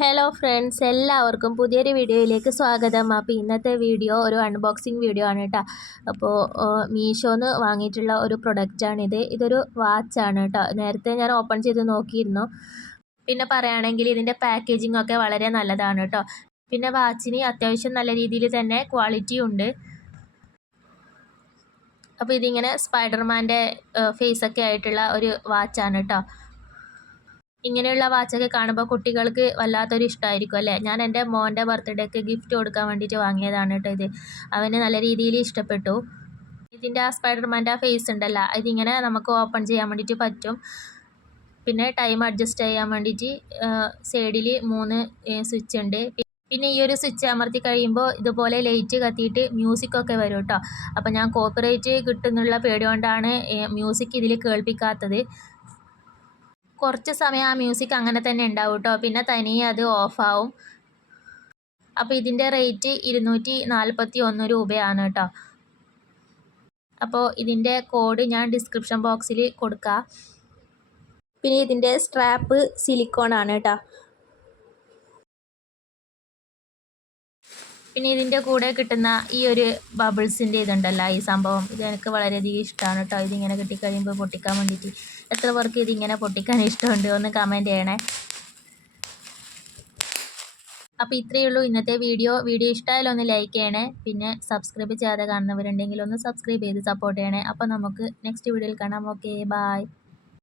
Hello friends എല്ലാവർക്കും പുതിയൊരു വീഡിയോയിലേക്ക് സ്വാഗതം. അപ്പോൾ ഇന്നത്തെ വീഡിയോ ഒരു അൺബോക്സിങ് വീഡിയോ ആണ് കേട്ടോ അപ്പോൾ മീഷോന്ന് വാങ്ങിയിട്ടുള്ള ഒരു പ്രൊഡക്റ്റാണിത് ഇതൊരു വാച്ചാണ് കേട്ടോ നേരത്തെ ഞാൻ ഓപ്പൺ ചെയ്ത് നോക്കിയിരുന്നു. പിന്നെ പറയുകയാണെങ്കിൽ ഇതിന്റെ പാക്കേജിംഗ് ഒക്കെ വളരെ നല്ലതാണ് കേട്ടോ പിന്നെ വാച്ചിന് അത്യാവശ്യം നല്ല രീതിയിൽ തന്നെ ക്വാളിറ്റി ഉണ്ട്. അപ്പോൾ ഇതിങ്ങനെ സ്പൈഡർമാന്റെ ഫേസൊക്കെ ആയിട്ടുള്ള ഒരു വാച്ചാണ് കേട്ടോ ഇങ്ങനെയുള്ള വാച്ചൊക്കെ കാണുമ്പോൾ കുട്ടികൾക്ക് വല്ലാത്തൊരു ഇഷ്ടമായിരിക്കും അല്ലേ? ഞാൻ എന്റെ മോന്റെ ബർത്ത്ഡേക്ക് ഗിഫ്റ്റ് കൊടുക്കാൻ വേണ്ടിയിട്ട് വാങ്ങിയതാണ് കേട്ടോ ഇത്. അവന് നല്ല രീതിയിൽ ഇഷ്ടപ്പെട്ടു. ഇതിന്റെ ആ സ്പൈഡർമാന്റെ ആ ഫേസ് ഉണ്ടല്ലോ ഇതിങ്ങനെ നമുക്ക് ഓപ്പൺ ചെയ്യാൻ വേണ്ടിയിട്ട് പറ്റും. പിന്നെ ടൈം അഡ്ജസ്റ്റ് ചെയ്യാൻ വേണ്ടിയിട്ട് സൈഡിൽ മൂന്ന് സ്വിച്ച് ഉണ്ട്. പിന്നെ ഈ ഒരു സ്വിച്ച് അമർത്തി കഴിയുമ്പോൾ ഇതുപോലെ ലൈറ്റ് കത്തിയിട്ട് മ്യൂസിക്കൊക്കെ വരും കേട്ടോ. അപ്പോൾ ഞാൻ കോപ്പറേറ്റ് കിട്ടുന്നുള്ള പേടി കൊണ്ടാണ് മ്യൂസിക് ഇതിൽ കേൾപ്പിക്കാത്തത്. കുറച്ച് സമയം ആ മ്യൂസിക് അങ്ങനെ തന്നെ ഉണ്ടാവും കേട്ടോ പിന്നെ തനിയെ അത് ഓഫാവും അപ്പോൾ ഇതിന്റെ റേറ്റ് ഇരുന്നൂറ്റി നാൽപ്പത്തി ഒന്ന് രൂപയാണ് കേട്ടോ അപ്പോൾ ഇതിന്റെ കോഡ് ഞാൻ ഡിസ്ക്രിപ്ഷൻ ബോക്സിൽ കൊടുക്കാം. പിന്നെ ഇതിന്റെ സ്ട്രാപ്പ് സിലിക്കോൺ ആണ് കേട്ടോ പിന്നെ ഇതിന്റെ കൂടെ കിട്ടുന്ന ഈ ഒരു ബബിൾസിന്റെ ഇതുണ്ടല്ലോ ഈ സംഭവം. ഇത് എനിക്ക് വളരെയധികം ഇഷ്ടമാണ് കേട്ടോ ഇതിങ്ങനെ കിട്ടിക്കഴിയുമ്പോൾ പൊട്ടിക്കാൻ വേണ്ടിയിട്ട്. എത്ര പേർക്ക് ഇതിങ്ങനെ പൊട്ടിക്കാൻ ഇഷ്ടമുണ്ട്? ഒന്ന് കമന്റ് ചെയ്യണേ. അപ്പോൾ ഇത്രയേ ഉള്ളൂ ഇന്നത്തെ വീഡിയോ. വീഡിയോ ഇഷ്ടമായാലും ഒന്ന് ലൈക്ക് ചെയ്യണേ. പിന്നെ സബ്സ്ക്രൈബ് ചെയ്യാതെ കാണുന്നവരുണ്ടെങ്കിൽ ഒന്ന് സബ്സ്ക്രൈബ് ചെയ്ത് സപ്പോർട്ട് ചെയ്യണേ. അപ്പോൾ നമുക്ക് നെക്സ്റ്റ് വീഡിയോയിൽ കാണാം. Okay bye